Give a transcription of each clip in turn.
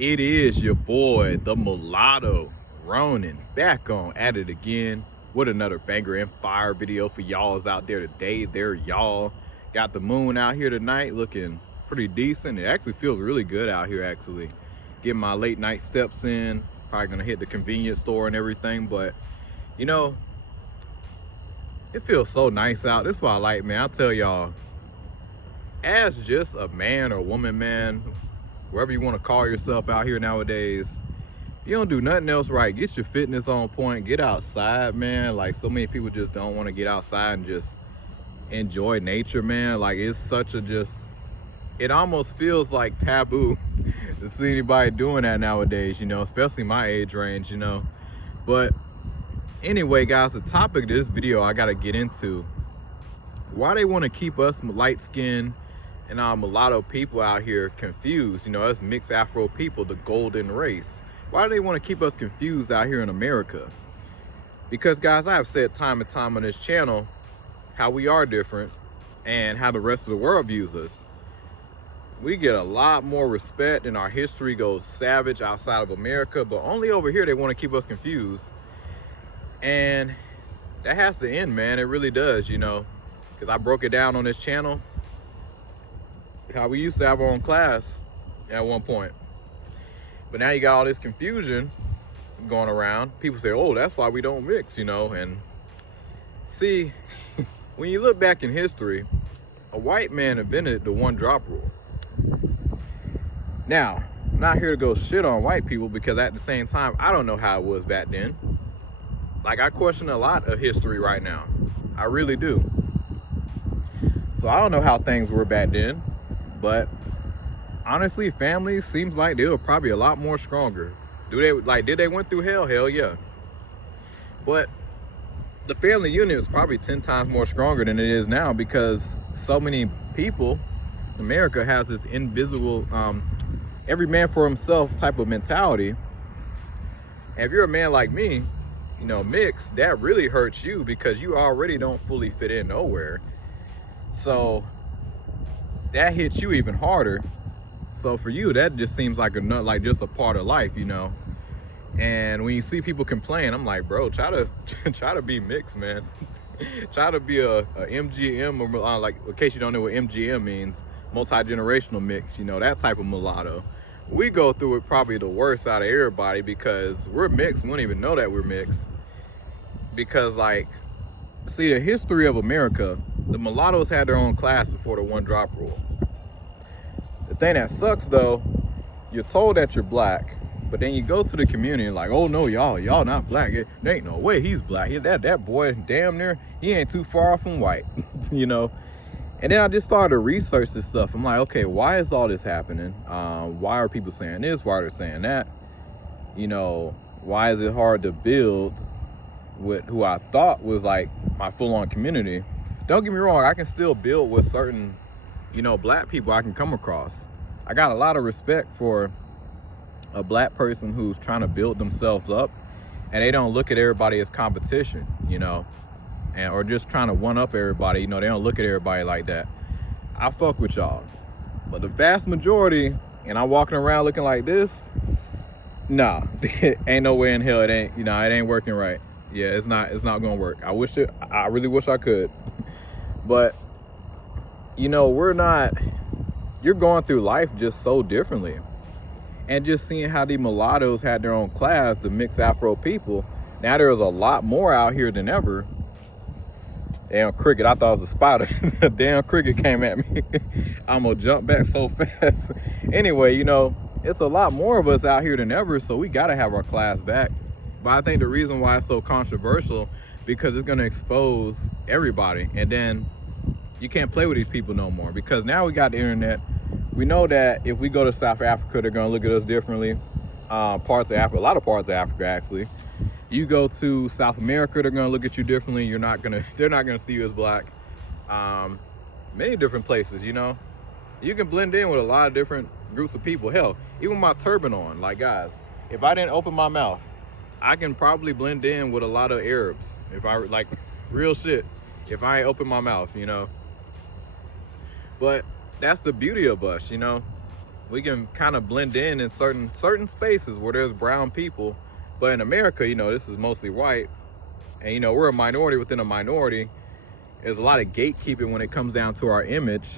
It is your boy, the Mulatto, Ronin, back on at it again with another banger and fire video for y'all's out there today. There, y'all got the moon out here tonight, looking pretty decent. It actually feels really good out here. Actually, getting my late night steps in. Probably gonna hit the convenience store and everything, but you know, it feels so nice out. This is what I like, man. I'll tell y'all, as just a man or woman, man, wherever you want to call yourself out here nowadays, you don't do nothing else right. Get your fitness on point. Get outside, man. Like, so many people just don't want to get outside and just enjoy nature, man. Like, it's such a it almost feels like taboo to see anybody doing that nowadays, you know, especially my age range, you know. But anyway, guys, the topic of this video I got to get into, why they want to keep us light-skinned and our mulatto people out here confused, you know, us mixed Afro people, the golden race. Why do they want to keep us confused out here in America? Because, guys, I have said time and time on this channel how we are different and how the rest of the world views us. We get a lot more respect and our history goes savage outside of America, but only over here they want to keep us confused. And that has to end, man. It really does, you know, because I broke it down on this channel how we used to have our own class at one point, but now you got all this confusion going around. People say, oh, that's why we don't mix, you know. And see, when you look back in history, a white man invented the one drop rule. Now, I'm not here to go shit on white people, because at the same time, I don't know how it was back then. Like, I question a lot of history right now. I really do. So I don't know how things were back then. But honestly, families seems like they were probably a lot more stronger. Did they went through hell? Hell yeah. But the family unit is probably 10 times more stronger than it is now, because so many people, America has this invisible, every man for himself type of mentality. And if you're a man like me, you know, mixed, that really hurts you because you already don't fully fit in nowhere. So that hits you even harder. So for you, that just seems like just a part of life, you know. And when you see people complain, I'm like, bro, try to be mixed, man. Try to be a MGM, or like, in case you don't know what MGM means, multi-generational mix, you know, that type of mulatto. We go through it probably the worst out of everybody because we're mixed. We don't even know that we're mixed. Because, like, see, the history of America, the mulattoes had their own class before the one drop rule. The thing that sucks, though, you're told that you're black, but then you go to the community and like, oh no, y'all not black. There ain't no way he's black. That boy, damn near, he ain't too far off from white, you know. And then I just started to research this stuff. I'm like, okay, why is all this happening? Why are people saying this? Why are they saying that? You know, why is it hard to build with who I thought was like my full-on community? Don't get me wrong, I can still build with certain, you know, black people I can come across. I got a lot of respect for a black person who's trying to build themselves up and they don't look at everybody as competition, you know, or just trying to one up everybody. You know, they don't look at everybody like that. I fuck with y'all, but the vast majority, and I'm walking around looking like this, nah, ain't no way in hell it ain't, you know, it ain't working right. Yeah, it's not gonna work. I really wish I could. But, you know, you're going through life just so differently. And just seeing how the mulattoes had their own class, the mixed Afro people, now there's a lot more out here than ever. Damn cricket, I thought it was a spider. The damn cricket came at me. I'm gonna jump back so fast. Anyway, you know, it's a lot more of us out here than ever, so we gotta have our class back. But I think the reason why it's so controversial, because it's gonna expose everybody, and then you can't play with these people no more, because now we got the internet. We know that if we go to South Africa, they're gonna look at us differently. Parts of Africa, a lot of parts of Africa actually. You go to South America, they're gonna look at you differently. They're not gonna see you as black. Many different places, you know. You can blend in with a lot of different groups of people. Hell, even with my turban on, like, guys, if I didn't open my mouth, I can probably blend in with a lot of Arabs. If I, like, real shit, if I ain't open my mouth, you know. But that's the beauty of us, you know. We can kind of blend in certain spaces where there's brown people. But in America, you know, this is mostly white. And, you know, we're a minority within a minority. There's a lot of gatekeeping when it comes down to our image.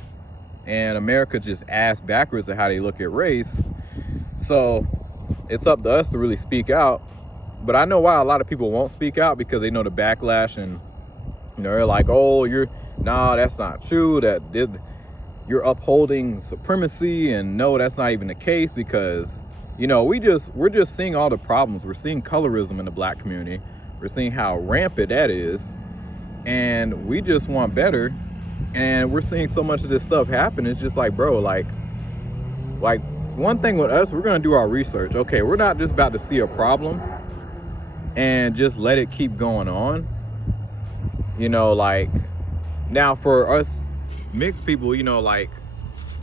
And America just ass backwards at how they look at race. So it's up to us to really speak out. But I know why a lot of people won't speak out, because they know the backlash, and you know, they're like, oh, that's not true, you're upholding supremacy. And no, that's not even the case, because you know, we're just seeing all the problems. We're seeing colorism in the black community. We're seeing how rampant that is, and we just want better. And we're seeing so much of this stuff happen. It's just like, bro, like one thing with us, we're gonna do our research. Okay, we're not just about to see a problem and just let it keep going on. You know, like, now for us mixed people, you know, like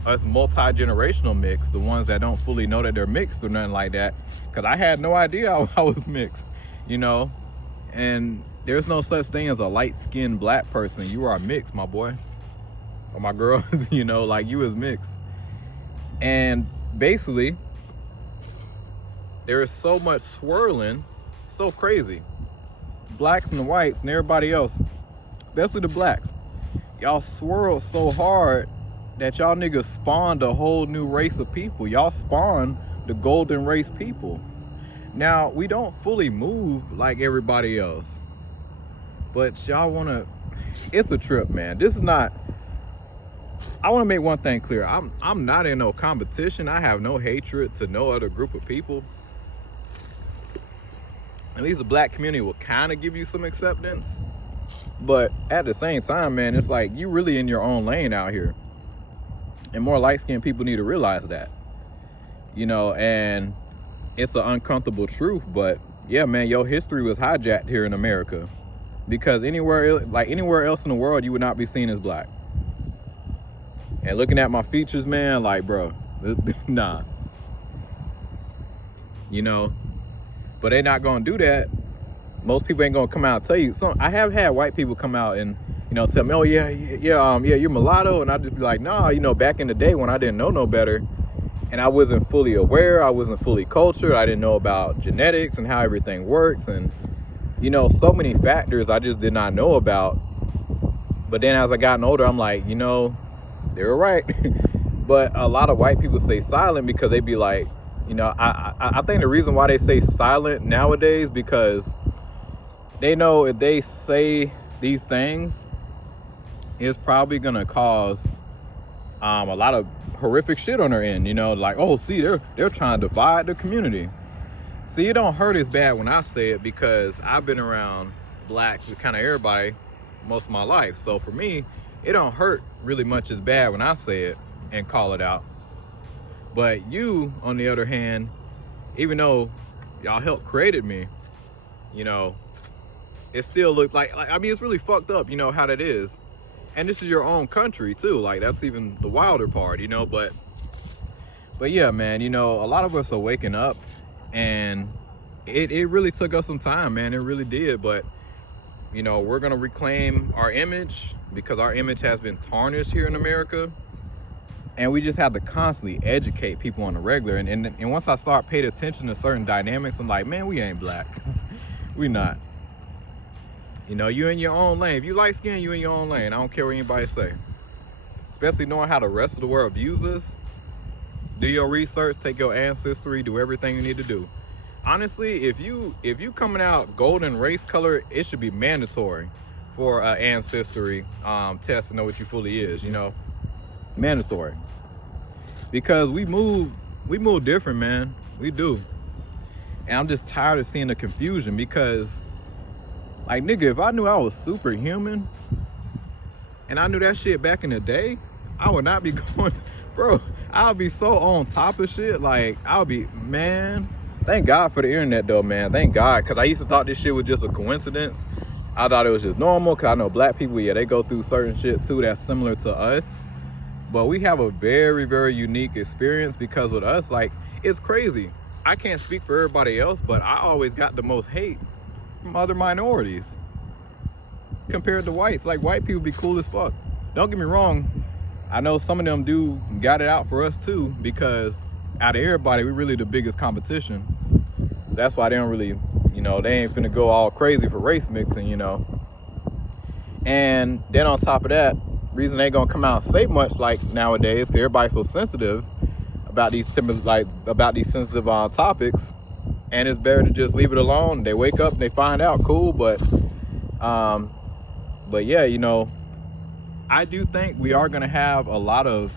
us multi-generational mixed, the ones that don't fully know that they're mixed or nothing like that, because I had no idea I was mixed, you know. And there's no such thing as a light-skinned black person. You are mixed, my boy or my girl. You know, like, you is mixed. And basically there is so much swirling, so crazy. Blacks and the whites and everybody else, especially the blacks, y'all swirl so hard that y'all niggas spawned a whole new race of people. Y'all spawned the golden race people. Now, we don't fully move like everybody else, but y'all wanna, it's a trip, man. This is not, I wanna make one thing clear. I'm not in no competition. I have no hatred to no other group of people. At least the black community will kind of give you some acceptance. But at the same time, man, it's like, you really in your own lane out here. And more light-skinned people need to realize that. You know, and it's an uncomfortable truth, but yeah, man, your history was hijacked here in America. Because anywhere else in the world, you would not be seen as black. And looking at my features, man, like, bro, nah. You know, but they're not gonna do that. Most people ain't gonna come out and tell you. So I have had white people come out and, you know, tell me, oh yeah, you're mulatto, and I just be like, nah, you know, back in the day when I didn't know no better, and I wasn't fully aware, I wasn't fully cultured, I didn't know about genetics and how everything works, and you know, so many factors I just did not know about. But then as I gotten older, I'm like, you know, they were right. But a lot of white people stay silent because they be like, you know, I think the reason why they stay silent nowadays, because they know if they say these things, it's probably gonna cause a lot of horrific shit on their end. You know, like, oh, see, they're trying to divide the community. See, it don't hurt as bad when I say it, because I've been around blacks and kind of everybody most of my life. So for me, it don't hurt really much as bad when I say it and call it out. But you, on the other hand, even though y'all helped created me, you know, it still looked like, I mean, it's really fucked up, you know, how that is. And this is your own country too. Like, that's even the wilder part, you know. But yeah, man, you know, a lot of us are waking up, and it really took us some time, man. It really did. But you know, we're gonna reclaim our image, because our image has been tarnished here in America. And we just have to constantly educate people on the regular. And once I start paying attention to certain dynamics, I'm like, man, we ain't black. We not. You know, you in your own lane. If you light skin, you in your own lane. I don't care what anybody say. Especially knowing how the rest of the world views us. Do your research, take your ancestry, do everything you need to do. Honestly, if you coming out golden race color, it should be mandatory for an ancestry test to know what you fully is, you know. Mandatory. Because we move different, man. We do. And I'm just tired of seeing the confusion, because like, nigga, if I knew I was superhuman and I knew that shit back in the day, I would not be going, bro, I would be so on top of shit. Like, I would be, man, thank God for the internet though, man. Thank God. Because I used to thought this shit was just a coincidence. I thought it was just normal, because I know black people, yeah, they go through certain shit too that's similar to us. But we have a very, very unique experience, because with us, like, it's crazy. I can't speak for everybody else, but I always got the most hate from other minorities compared to whites. Like, white people be cool as fuck. Don't get me wrong, I know some of them do got it out for us too, because out of everybody, we really the biggest competition. That's why they don't really, you know, they ain't finna go all crazy for race mixing, you know. And then on top of that, reason they gonna come out and say much like nowadays, because everybody's so sensitive about these sensitive topics, and it's better to just leave it alone. They wake up and they find out, cool. But yeah, you know, I do think we are gonna have a lot of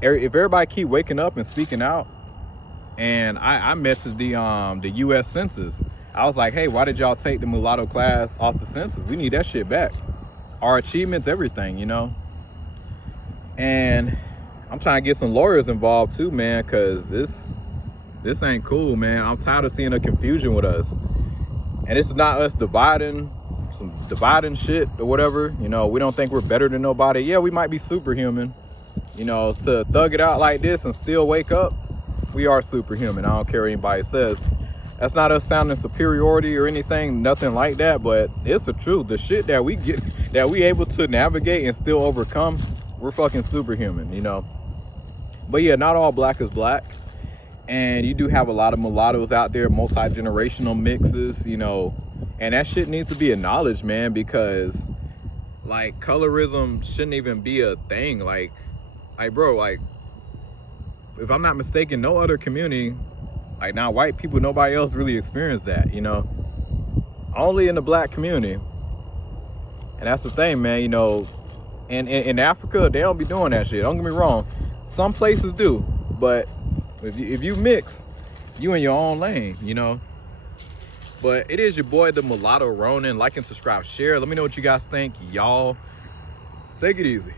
if everybody keep waking up and speaking out. And I messaged the U.S. Census. I was like, hey, why did y'all take the mulatto class off the census? We need that shit back. Our achievements, everything, you know. And I'm trying to get some lawyers involved too, man, because this ain't cool, man. I'm tired of seeing the confusion with us. And it's not us dividing shit or whatever. You know, we don't think we're better than nobody. Yeah, we might be superhuman. You know, to thug it out like this and still wake up, we are superhuman. I don't care what anybody says. That's not us sounding superiority or anything, nothing like that, but it's the truth. The shit that we get, that we able to navigate and still overcome, we're fucking superhuman, you know. But yeah, not all black is black. And you do have a lot of mulattoes out there, multi-generational mixes, you know, and that shit needs to be acknowledged, man, because like colorism shouldn't even be a thing. Like bro, like if I'm not mistaken, no other community, like now white people, nobody else really experienced that, you know, only in the black community. And that's the thing, man, you know, and in Africa, they don't be doing that shit. Don't get me wrong. Some places do, but if you mix, you in your own lane, you know. But it is your boy, the Mulatto Ronin. Like and subscribe, share. Let me know what you guys think. Y'all take it easy.